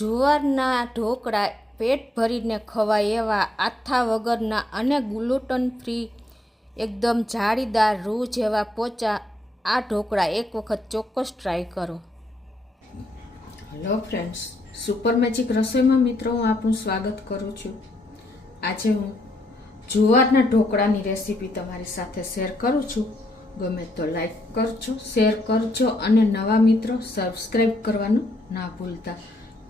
જુવારના ઢોકળા પેટ ભરીને ખવાય એવા આથા વગરના અને ગ્લુટન ફ્રી એકદમ જાળીદાર રૂ જેવા પોચા આ ઢોકળા એક વખત ચોક્કસ ટ્રાય કરો. હેલો ફ્રેન્ડ્સ, સુપર મેજિક રસોઈમાં મિત્રો હું આપનું સ્વાગત કરું છું. આજે હું જુવારના ઢોકળાની રેસીપી તમારી સાથે શેર કરું છું. ગમે તો લાઈક કરજો, શેર કરજો અને નવા મિત્રો સબસ્ક્રાઈબ કરવાનું ના ભૂલતા.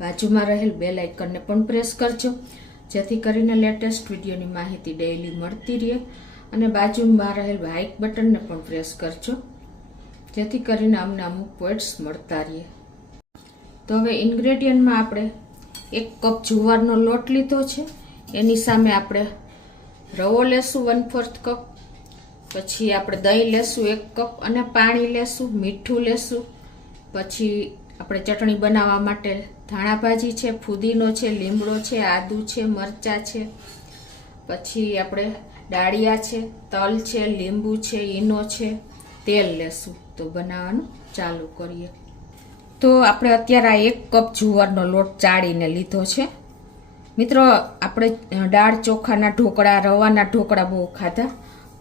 બાજુમાં રહેલ બેલ આઇકનને પણ પ્રેસ કરજો, જેથી કરીને લેટેસ્ટ વિડીયોની માહિતી ડેઈલી મળતી રહે. અને બાજુમાં રહેલ લાઇક બટનને પણ પ્રેસ કરજો, જેથી કરીને અમને અમુક પોઈન્ટ્સ મળતા રહે. તો હવે ઇન્ગ્રેડિયન્ટમાં આપણે 1 કપ જુવારનો લોટ લીધો છે. એની સામે આપણે રવો લેશું 1/4 કપ, પછી આપણે દહીં લેશું 1 કપ અને પાણી લેશું, મીઠું લેશું. પછી આપણે ચટણી બનાવવા માટે ધાણા ભાજી છે, ફુદીનો છે, લીમડો છે, આદુ છે, મરચાં છે, પછી આપણે ડાળિયા છે, તલ છે, લીંબુ છે, ઈનો છે, તેલ લેશું. તો બનાવવાનું ચાલુ કરીએ. તો આપણે અત્યારે આ 1 કપ જુવારનો લોટ ચાળીને લીધો છે. મિત્રો, આપણે દાળ ચોખાના ઢોકળા, રવાના ઢોકળા બહુ ખાધા,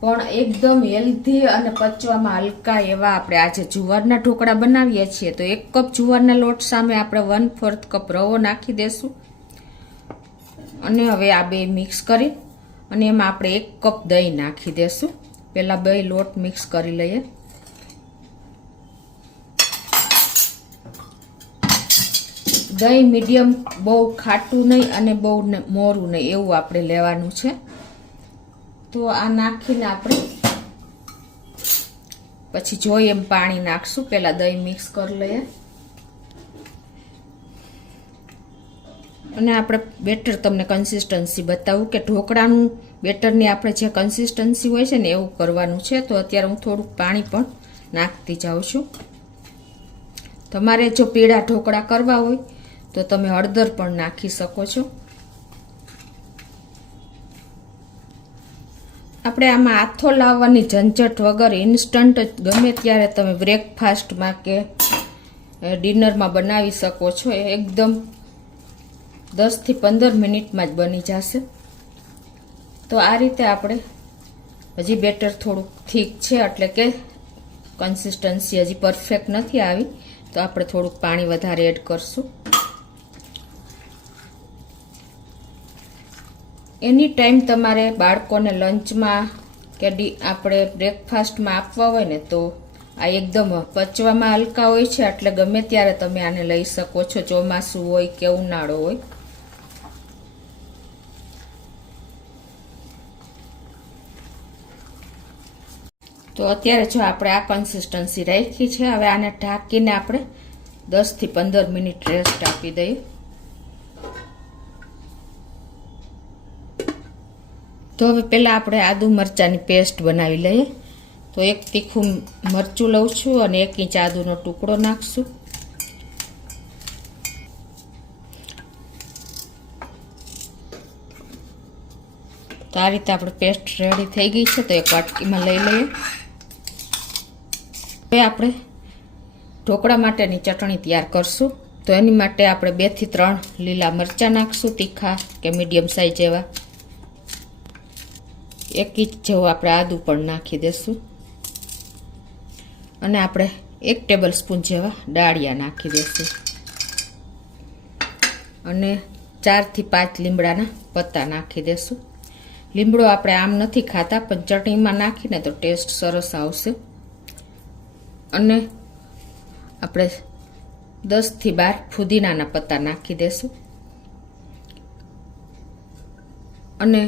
પણ એકદમ હેલ્ધી અને પચવામાં હલકા એવા આપણે આજે જુવારના ઢોકળા બનાવીએ છીએ. તો 1 કપ જુવારના લોટ સામે આપણે 1/4 કપ રવો નાખી દેશું. અને હવે આ બે મિક્સ કરી અને એમાં આપણે 1 કપ દહીં નાખી દેશું. પહેલાં બે લોટ મિક્સ કરી લઈએ. દહીં મીડિયમ, બહુ ખાટું નહીં અને બહુ મોરું નહીં એવું આપણે લેવાનું છે. તો આ નાખીને આપણે પછી જોઈએ એમ પાણી નાખશું. પહેલાં દહીં મિક્સ કરી લઈએ અને આપણે બેટર તમને કન્સિસ્ટન્સી બતાવું કે ઢોકળાનું બેટરની આપણે જે કન્સિસ્ટન્સી હોય છે ને એવું કરવાનું છે. તો અત્યારે હું થોડુંક પાણી પણ નાખતી જાઉં છું. તમારે જો પીળા ઢોકળા કરવા હોય તો તમે હળદર પણ નાખી શકો છો. આપણે આમાં આથો લાવવાની ઝંઝટ વગર ઇન્સ્ટન્ટ ગમે ત્યારે તમે બ્રેકફાસ્ટમાં કે ડિનરમાં બનાવી શકો છો. એ એકદમ 10 થી 15 મિનિટમાં જ બની જશે. તો આ રીતે આપણે હજી બેટર થોડુંક થીક છે, એટલે કે કન્સિસ્ટન્સી હજી પરફેક્ટ નથી આવી, તો આપણે થોડુંક પાણી વધારે એડ કરશું. એની ટાઈમ તમારે બાળકોને લંચમાં કે આપણે બ્રેકફાસ્ટમાં આપવા હોય ને તો આ એકદમ પચવામાં હલકા હોય છે, એટલે ગમે ત્યારે તમે આને લઈ શકો છો, ચોમાસું હોય કે ઉનાળો હોય. તો અત્યારે જો આપણે આ કન્સિસ્ટન્સી રાખી છે. હવે આને ઢાંકીને આપણે 10 થી 15 મિનિટ રેસ્ટ આપી દઈએ. તો હવે પહેલાં આપણે આદુ મરચાંની પેસ્ટ બનાવી લઈએ. તો 1 તીખું મરચું લઉં છું અને 1 ઇંચ આદુનો ટુકડો નાખશું. તો આ રીતે આપણે પેસ્ટ રેડી થઈ ગઈ છે. તો એક વાટકીમાં લઈ લઈએ. હવે આપણે ઢોકળા માટેની ચટણી તૈયાર કરશું. તો એની માટે આપણે 2 થી 3 લીલા મરચાં નાખશું, તીખા કે મીડિયમ સાઈઝ એવા. 1 ઇંચ જેવું આપણે આદુ પણ નાખી દેશું. અને આપણે 1 ટેબલ સ્પૂન જેવા ડાળિયા નાખી દેશું. અને 4 થી 5 લીમડાના પત્તા નાખી દેશું. લીમડો આપણે આમ નથી ખાતા, પણ ચટણીમાં નાખીને તો ટેસ્ટ સરસ આવશે. અને આપણે 10 થી 12 ફુદીનાના પત્તા નાખી દેશું. અને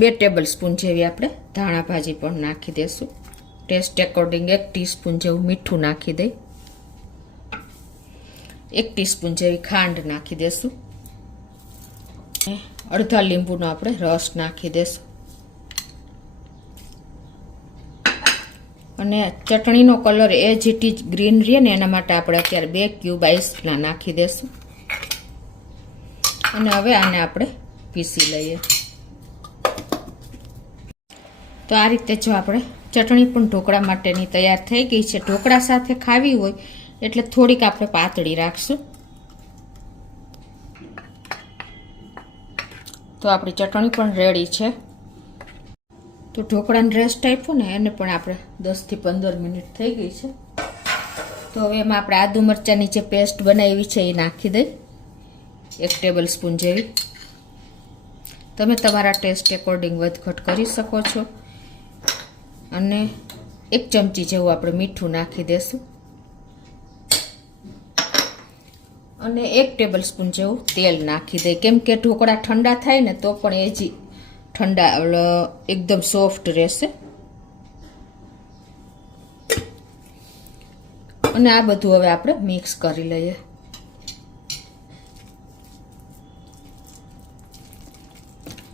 2 ટેબલ સ્પૂન જેવી આપણે ધાણા ભાજી પણ નાખી દેશું. ટેસ્ટ એકોર્ડિંગ 1 ટીસ્પૂન જેવું મીઠું નાખી દઈ. 1 ટીસ્પૂન જેવી ખાંડ નાખી દેશું. અડધા લીંબુનો આપણે રસ નાખી દેશું. અને ચટણીનો colour as it is green રહે ને એના માટે આપણે અત્યારે 2 ક્યુબ આઈસના નાખી દેશું. અને હવે આને આપણે પીસી લઈએ. તો આ રીતે જો આપણે ચટણી પણ ઢોકળા માટેની તૈયાર થઈ ગઈ છે. ઢોકળા સાથે ખાવી હોય એટલે થોડીક આપણે પાતળી રાખશું. તો આપણી ચટણી પણ રેડી છે. તો ઢોકળાને રેસ્ટ આપ્યો ને એને પણ આપણે 10 થી 15 મિનિટ થઈ ગઈ છે. તો હવે એમાં આપણે આદુ મરચાંની જે પેસ્ટ બનાવી છે એ નાખી દઈ, 1 ટેબલ સ્પૂન જેવી. તમે તમારા ટેસ્ટ એકોર્ડિંગ વધઘટ કરી શકો છો. અને 1 ચમચી જેવું આપણે મીઠું નાખી દેશું. અને 1 ટેબલ સ્પૂન જેવું તેલ નાખી દઈ, કેમ કે ઢોકળા ઠંડા થાય ને તો પણ એ જ ઠંડા એકદમ સોફ્ટ રહેશે. અને આ બધું હવે આપણે મિક્સ કરી લઈએ.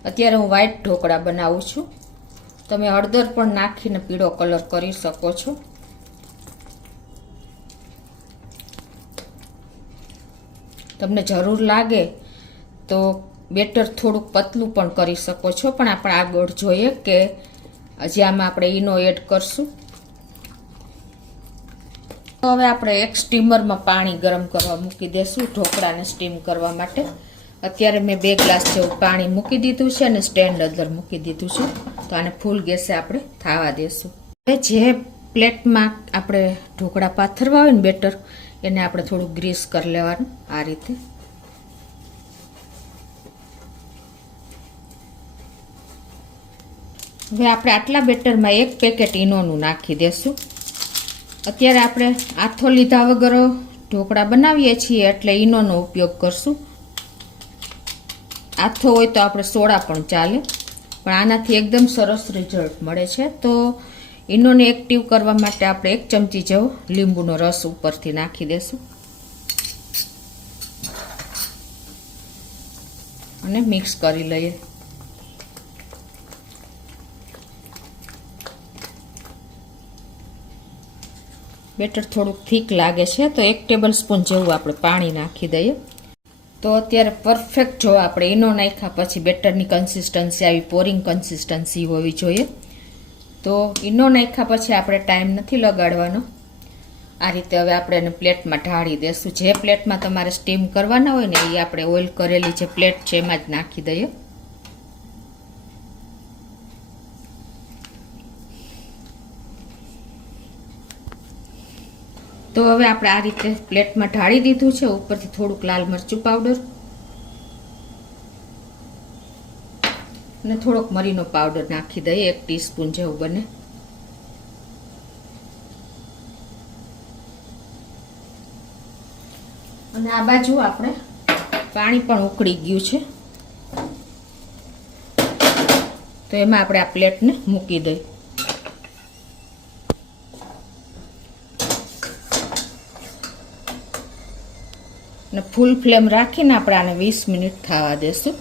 અત્યારે હું વ્હાઈટ ઢોકળા બનાવું છું. તમે હળદર પણ નાખીને પીળો કલર કરી શકો છો. તમને જરૂર લાગે તો બેટર થોડુંક પતલું પણ કરી શકો છો, પણ આપણે આગળ જોઈએ કે હજી આમાં આપણે ઈનો એડ કરશું. તો હવે આપણે એક સ્ટીમરમાં પાણી ગરમ કરવા મૂકી દેશું ઢોકળાને સ્ટીમ કરવા માટે. અત્યારે મેં 2 ગ્લાસ જેવું પાણી મૂકી દીધું છે અને સ્ટેન્ડ અંદર મૂકી દીધું છે. તો આને ફૂલ ગેસે આપણે થવા દેશું. હવે જે પ્લેટમાં આપણે ઢોકળા પાથરવા હોય ને બેટર, એને આપણે થોડું ગ્રીસ કરી લેવાનું આ રીતે. હવે આપણે આટલા બેટરમાં 1 પેકેટ ઈનોનું નાખી દેશું. અત્યારે આપણે આથો લીધા વગર ઢોકળા બનાવીએ છીએ એટલે ઈનોનો ઉપયોગ કરશું. આથો હોય તો આપણે સોડા પણ ચાલે, પણ આનાથી એકદમ સરસ રિઝલ્ટ મળે છે. તો ઈનોને એક્ટિવ કરવા માટે આપણે 1 ચમચી જેવો લીંબુનો રસ ઉપરથી નાખી દેશું અને મિક્સ કરી લઈએ. બેટર થોડુંક થીક લાગે છે તો 1 ટેબલ સ્પૂન જેવું આપણે પાણી નાખી દઈએ. તો અત્યારે પરફેક્ટ જો આપણે ઈનો નાખ્યા પછી બેટરની કન્સિસ્ટન્સી આવી પોરિંગ કન્સિસ્ટન્સી હોવી જોઈએ. તો ઈનો નાખ્યા પછી આપણે ટાઈમ નથી લગાડવાનો. આ રીતે હવે આપણે એને પ્લેટમાં ઢાળી દેશું. જે પ્લેટમાં તમારે સ્ટીમ કરવાના હોય ને એ આપણે ઓઇલ કરેલી જે પ્લેટ છે એમાં જ નાખી દઈએ. તો હવે આપણે આ રીતે પ્લેટમાં ઢાળી દીધું છે. ઉપરથી થોડુંક લાલ મરચું પાવડર અને થોડોક મરીનો પાવડર નાખી દઈએ, 1 ટીસ્પૂન જેવું બને. અને આ બાજુ આપણે પાણી પણ ઉકળી ગયું છે તો એમાં આપણે આ પ્લેટને મૂકી દઈએ. અને ફૂલ ફ્લેમ રાખીને આપણે આને 20 મિનિટ થવા દેશું.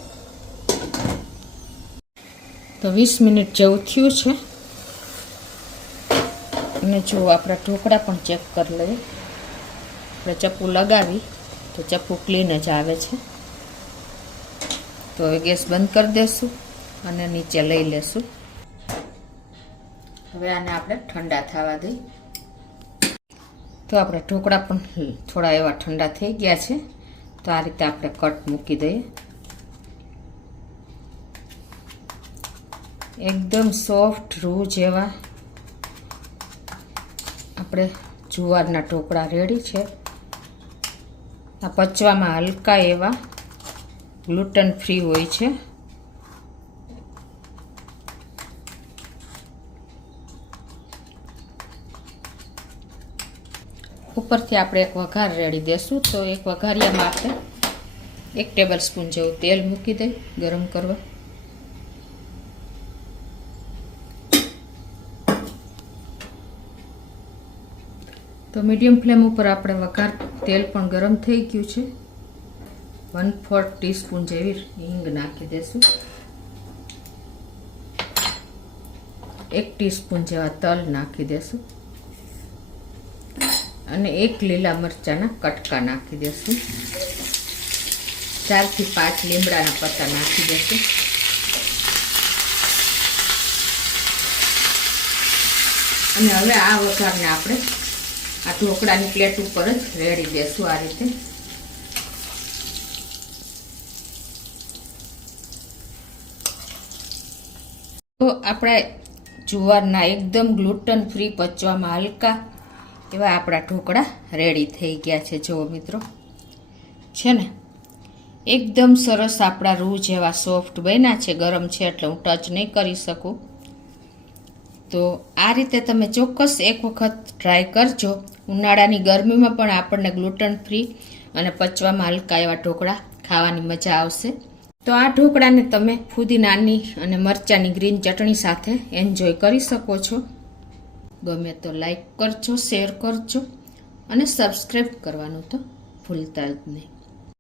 તો 20 મિનિટ જેવું થયું છે અને જો આપણા ઢોકળા પણ ચેક કરી લઈએ. આપણે ચપ્પુ લગાવી તો ચપ્પુ ક્લીન જ આવે છે. તો હવે ગેસ બંધ કરી દેશું અને નીચે લઈ લેશું. હવે આને આપણે ઠંડા થવા દઈએ. તો આપણે ઢોકળા પણ થોડા એવા ઠંડા થઈ ગયા છે. તો આ રીતે આપણે કટ મૂકી દઈએ. એકદમ સોફ્ટ રૂ જેવા આપણે જુવારના ઢોકળા રેડી છે. આ પચવામાં હલકા એવા ગ્લુટન ફ્રી હોય છે. ઉપરથી આપણે એક વઘાર રેડી દેશું. તો એક વઘારિયામાં આપણે 1 ટેબલ સ્પૂન જેવું તેલ મૂકી દઈ ગરમ કરવા. તો મીડિયમ ફ્લેમ ઉપર આપણે વઘાર તેલ પણ ગરમ થઈ ગયું છે. 1/4 ટીસ્પૂન જેવી હિંગ નાખી દેશું. 1 ટીસ્પૂન જેવા તલ નાખી દેશું અને 1 લીલા મરચાના કટકા નાખી દેશું. 4 થી 5 લીમડાના પત્તા નાખી દેશું. અને હવે આ વઘારને આપણે આ ઢોકળાની પ્લેટ ઉપર જ રેડી દેશું આ રીતે. તો આપણા જુવારના એકદમ ગ્લુટન ફ્રી પચવામાં હલકા એવા આપણા ઢોકળા રેડી થઈ ગયા છે. જુઓ મિત્રો, છે ને એકદમ સરસ આપણા રૂ જેવા સોફ્ટ બન્યા છે. ગરમ છે એટલે હું ટચ નહીં કરી શકું. તો આ રીતે તમે ચોક્કસ એક વખત ટ્રાય કરજો. ઉનાળાની ગરમીમાં પણ આપણને ગ્લુટન ફ્રી અને પચવામાં હલકા એવા ઢોકળા ખાવાની મજા આવશે. તો આ ઢોકળાને તમે ફુદીનાની અને મરચાંની ગ્રીન ચટણી સાથે એન્જોય કરી શકો છો. ગમે તો લાઈક કરજો, શેર કરજો અને સબસ્ક્રાઈબ કરવાનું તો ભૂલતા જ નહીં.